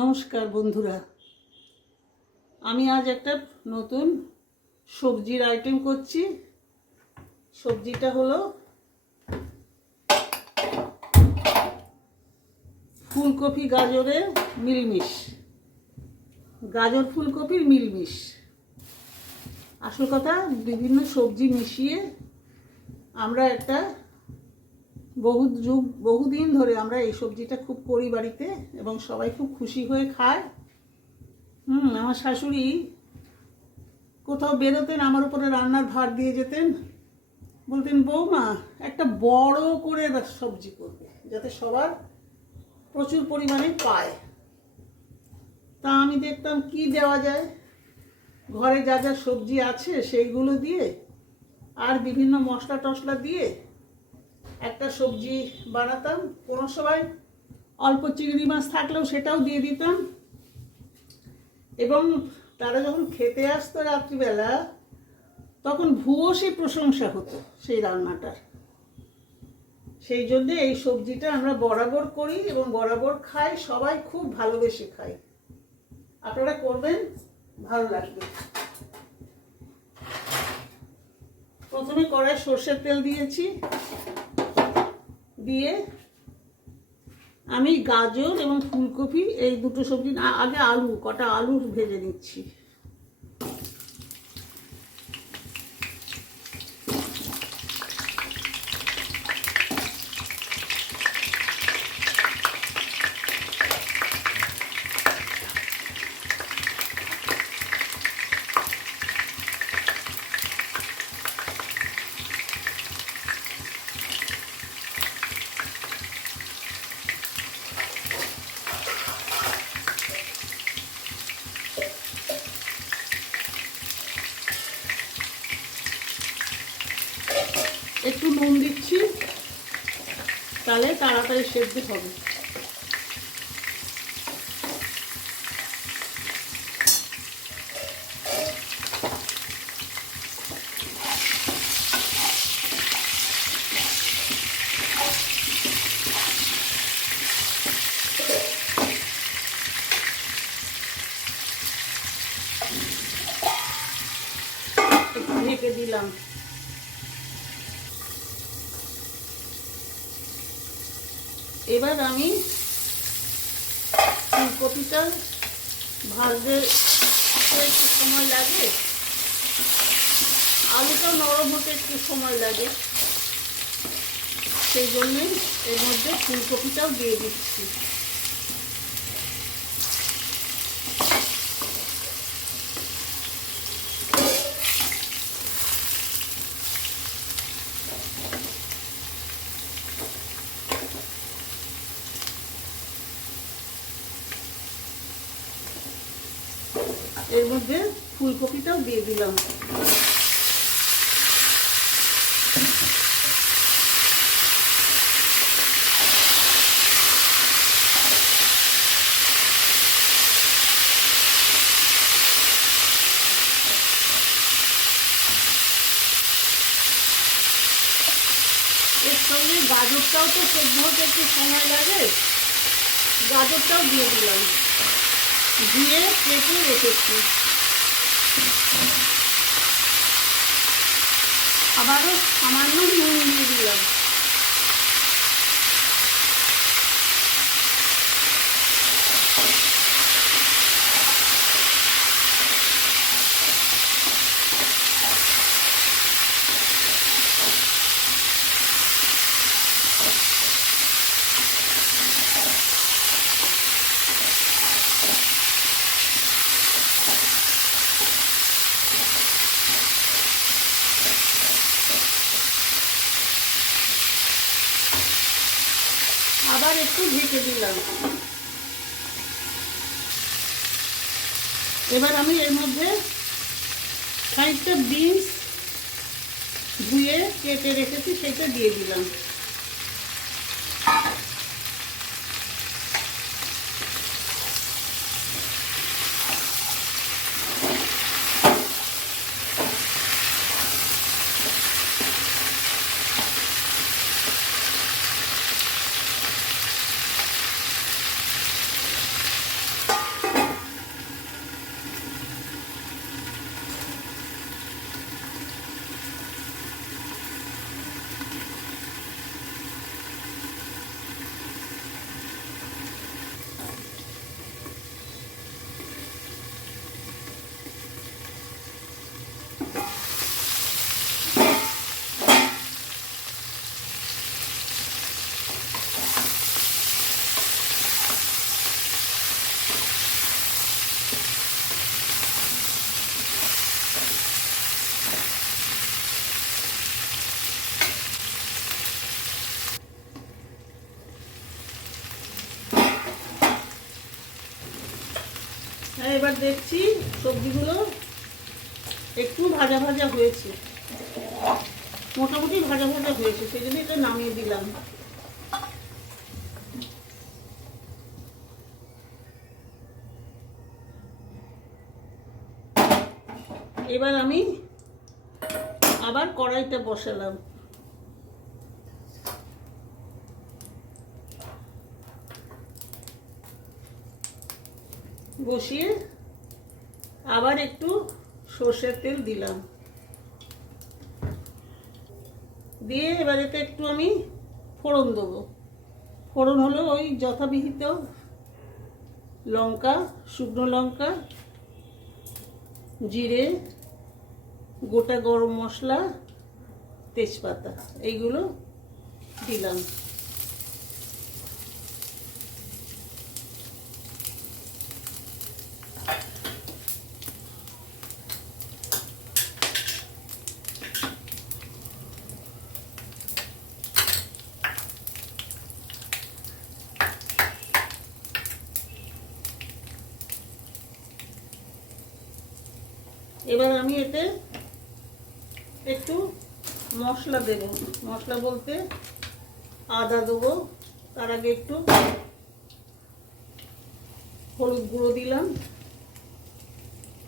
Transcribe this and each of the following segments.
নমস্কার বন্ধুরা, আমি আজ একটা নতুন সবজির আইটেম করছি। সবজিটা হলো ফুলকপি গাজরের মিলমিশ, গাজর ফুলকপির মিলমিশ। আসল কথা, বিভিন্ন সবজি মিশিয়ে আমরা একটা বহুদিন ধরে আমরা এই সবজিটা খুব করি বাড়িতে, এবং সবাই খুব খুশি হয়ে খায়। আমার শাশুড়ি কোথাও বেরোতেন, আমার উপরে রান্নার ভার দিয়ে যেতেন, বলতেন বৌমা একটা বড় করে সবজি করবে যাতে সবার প্রচুর পরিমাণে পায়। তা আমি দেখতাম কি দেওয়া যায়, ঘরে যা যা সবজি আছে সেইগুলো দিয়ে আর বিভিন্ন মশলা টশলা দিয়ে একটা সবজি বানাতাম। কোনো সময় অল্প চিংড়ি মাছ থাকলেও সেটাও দিয়ে দিতাম, এবং তারা যখন খেতে আসতো রাত্রিবেলা তখন ভূয়সী প্রশংসা হতো সেই রান্নাটার। সেই জন্যে এই সবজিটা আমরা বরাবর করি এবং বরাবর খাই, সবাই খুব ভালোবেসে খাই। আপনারা করবেন, ভালো লাগবে। প্রথমে কড়াই সর্ষের তেল দিয়েছি, দিয়ে আমি গাজর এবং ফুলকপি এই দুটো সবজি, আগে কটা আলু ভেজে নিচ্ছি। একটু নুন দিচ্ছি, তাহলে তাড়াতাড়ি সেদ্ধ হবে। একটু ঢেকে দিলাম। এবার আমি ফুলকপিটা ভাজতে একটু সময় লাগে, আলুটা নরম হতে একটু সময় লাগে, সেই জন্যে এর মধ্যে ফুলকপিটাও দিয়ে দিচ্ছি। এর মধ্যে ফুলকপিটাও দিয়ে দিলাম। এর সঙ্গে গাজরটাও তো সেদ্ধ হতে একটু সময় লাগে, গাজরটাও দিয়ে দিলাম, দিয়ে কেটে রেখেছি। আবারও সামান্য নুন দিয়ে দিলাম। আবার একটু ঢেকে দিলাম। এবার আমি এর মধ্যে খানিকটা বিনস ধুয়ে কেটে রেখেছি, সেটা দিয়ে দিলাম। এবার দেখছি সবজিগুলো একটু ভাজা ভাজা হয়েছে, মোটামুটি ভাজা ভাজা হয়েছে, সেই জন্য এটা নামিয়ে দিলাম। এবার আমি আবার কড়াইটা বসালাম। বসিয়ে আবার একটু সর্ষের তেল দিলাম, দিয়ে এবার এতে একটু আমি ফোড়ন দেবো। ফোড়ন হলো ওই যথাবিহিত লঙ্কা, শুকনো লঙ্কা, জিরে, গোটা গরম মশলা, তেজপাতা, এইগুলো দিলাম। এবার আমি এতে একটু মশলা দেব। মশলা বলতে আদা দেবো, তার আগে একটু হলুদ গুঁড়ো দিলাম,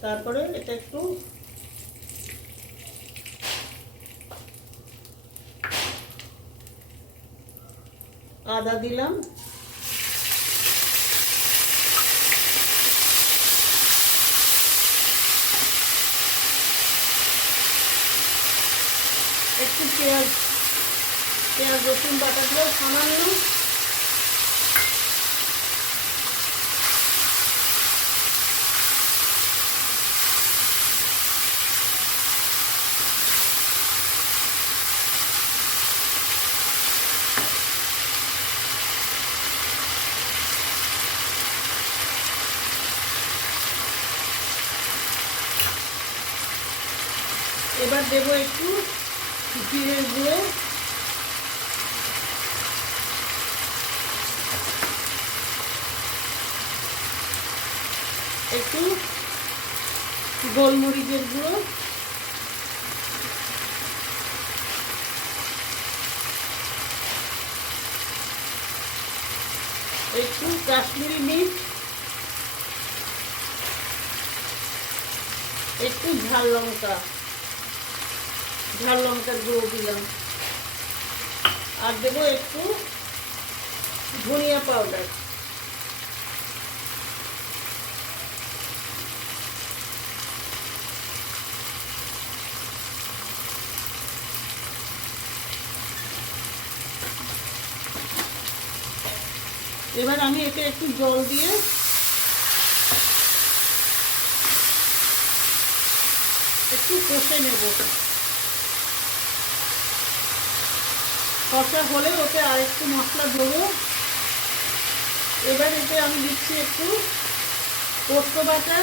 তারপরে এটা একটু আদা দিলাম, একটু পেঁয়াজ রসুন বাটা দিলেও সামান্য, এবার দেবো একটু জিরের গুঁড়ো, একটু গোলমরিচের গুঁড়ো, একটু কাশ্মীরি মির্চ, একটু ঝাল লঙ্কার গুঁড়ো দিলাম, আর দেবো একটু ধনিয়া পাউডার। এবার আমি এতে একটু জল দিয়ে একটু কষে নেব। কষা হলে ওতে আর একটু মশলা দেবো। এবার এতে আমি দিচ্ছি একটু পোস্ত বাটা,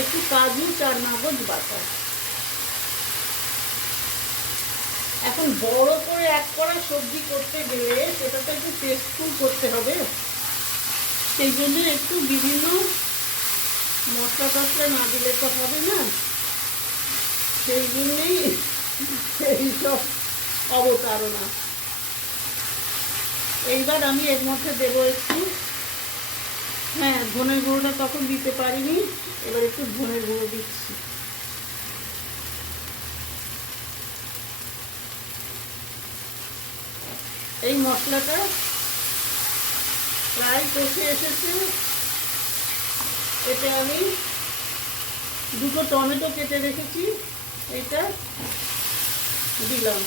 একটু কাজু চারমগজ বাটা। এখন বড় করে এক কড়া সবজি করতে গেলে সেটা তো একটু টেস্টফুল করতে হবে, সেই জন্য একটু বিভিন্ন মশলা টসলা না দিলে তো হবে না, সেই জন্যেই এইসব অবতারণা। এইবার আমি এর মধ্যে দেবো একটু, ধনের গুঁড়োটা তখন দিতে পারিনি, এবার একটু ধনের গুঁড়ো দিচ্ছি। এই মশলাটা প্রায় কষে এসেছে, এতে আমি দুটো টমেটো কেটে রেখেছি, এটা দিলাম,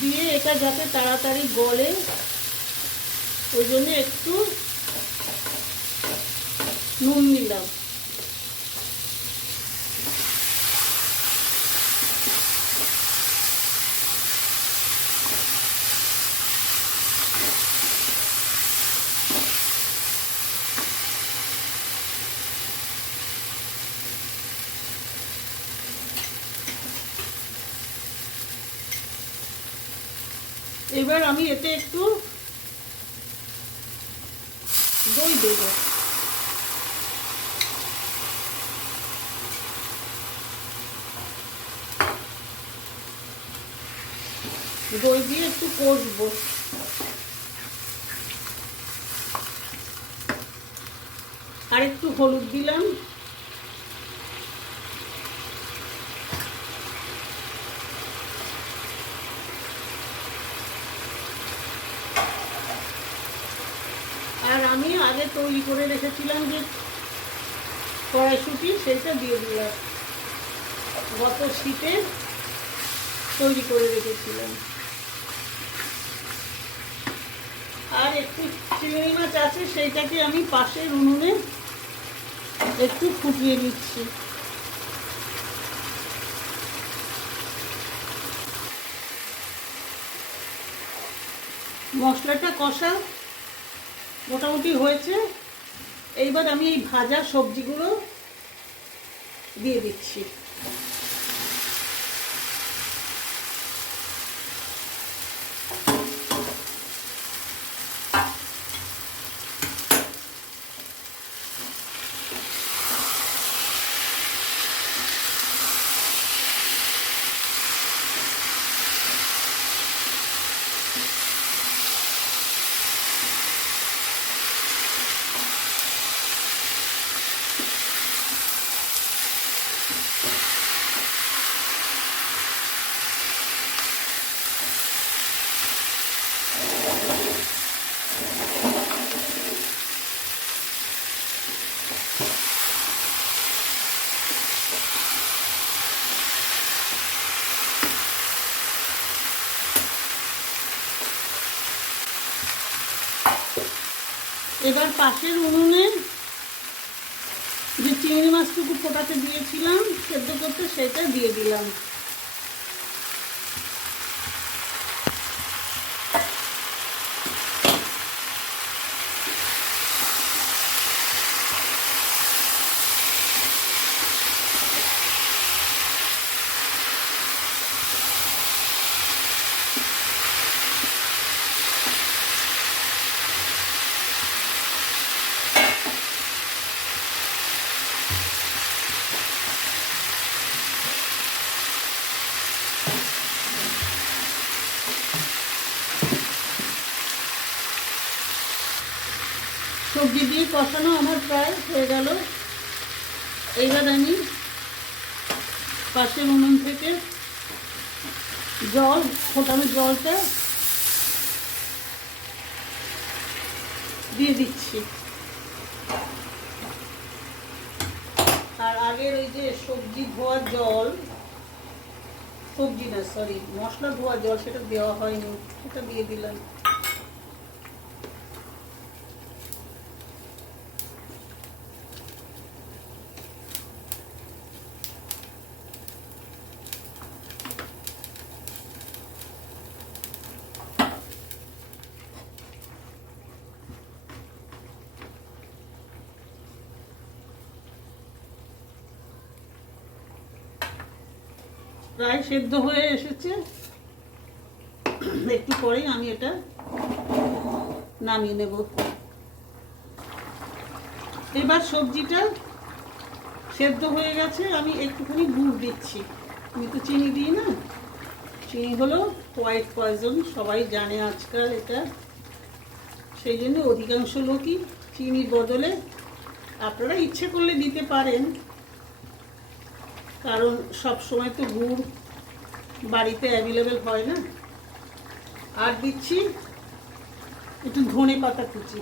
দিয়ে এটা যাতে তাড়াতাড়ি গলে ওই জন্য একটু নুন দিলাম। এবার আমি এতে একটু দই দেব। দই দিয়ে একটু কষবো। আর একটু হলুদ দিলাম। আর আমি আগে তৈরি করে রেখেছিলাম যে কড়াইশুঁটি, সেটা দিয়ে দিলাম। গত শীতে তৈরি করে রেখেছিলাম। আর একটু চিংড়ি মাছ আছে, সেইটাকে আমি পাশের উনুনে একটু ফুটিয়ে নিচ্ছি। মশলাটা কষা মোটামুটি হয়েছে। এইবার আমি এই ভাজা সবজিগুলো দিয়ে দিচ্ছি। এবার পাশের উনুনে যে চিংড়ি মাছটুকু ফোটাতে দিয়েছিলাম সেদ্ধ করতে, সেটা দিয়ে দিলাম। সবজি দিয়ে কষানো আমার প্রায় হয়ে গেল। এইবার আমি পাশের উনুন থেকে জল, ফোটানো জলটা দিয়ে দিচ্ছি। আর আগের ওই যে সবজি ধোয়া জল, সবজি না সরি মশলা ধোয়া জল, সেটা দেওয়া হয়নি, সেটা দিয়ে দিলাম। প্রায় সেদ্ধ হয়ে এসেছে। একটু পরেই আমি এটা নামিয়ে নেব। এবার সবজিটা সেদ্ধ হয়ে গেছে, আমি একটুখানি গুড় দিচ্ছি। আমি তো চিনি দিই না। চিনি হলো হোয়াইট পয়জন, সবাই জানে আজকাল এটা। সেই জন্য অধিকাংশ লোকই চিনির বদলে, আপনারা ইচ্ছে করলে দিতে পারেন, কারণ সব সময় তো গুড় বাড়িতে অ্যাভেলেবেল হয় না। আর দিচ্ছি একটু ধনে পাতা কুচি।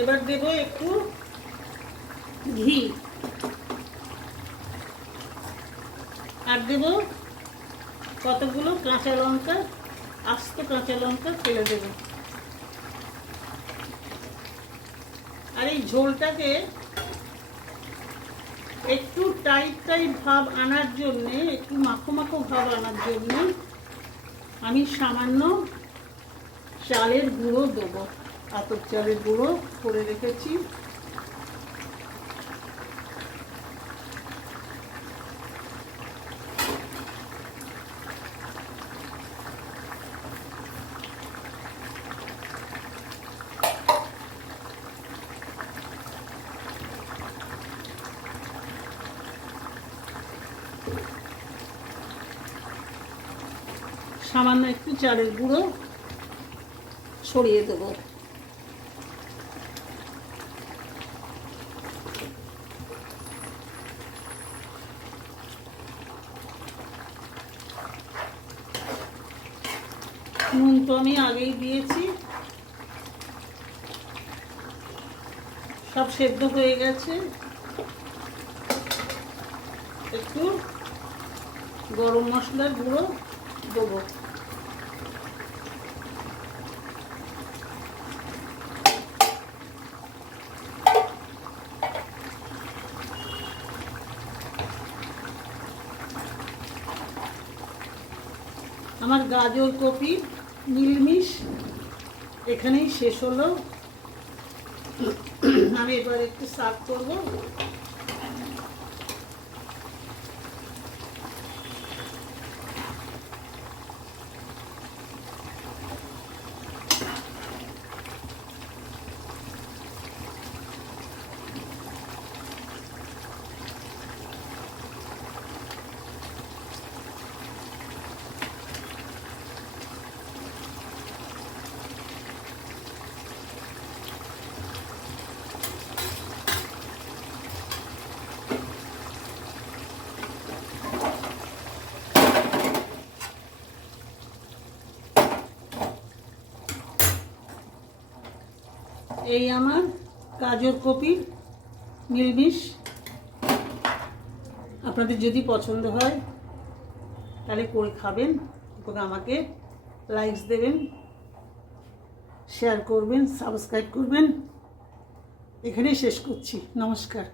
এবার দেব একটু ঘি, আর দেব কতগুলো কাঁচা লঙ্কা আস্ত কাঁচা লঙ্কা ফেলে দেব। আর এই ঝোলটাকে একটু টাইট টাইট ভাব আনার জন্যে, একটু মাখো মাখো ভাব আনার জন্যে আমি সামান্য চালের গুঁড়ো দেবো। আতপ চালের গুঁড়ো করে রেখেছি। সামান্য একটু চালের গুঁড়ো ছড়িয়ে দেব। নুন তো আমি আগেই দিয়েছি। সব সেদ্ধ হয়ে গেছে। একটু গরম মশলার গুঁড়ো দেবো। আমার গাজর কপি নিরামিষ এখানেই শেষ হলো। আমি এবার একটু সার্ভ করব। এই আমার গাজর কপির নিরামিষ। আপনাদের যদি পছন্দ হয় তাহলে করে খাবেন এবং আমাকে লাইকস দেবেন, শেয়ার করবেন, সাবস্ক্রাইব করবেন। এখানেই শেষ করছি। নমস্কার।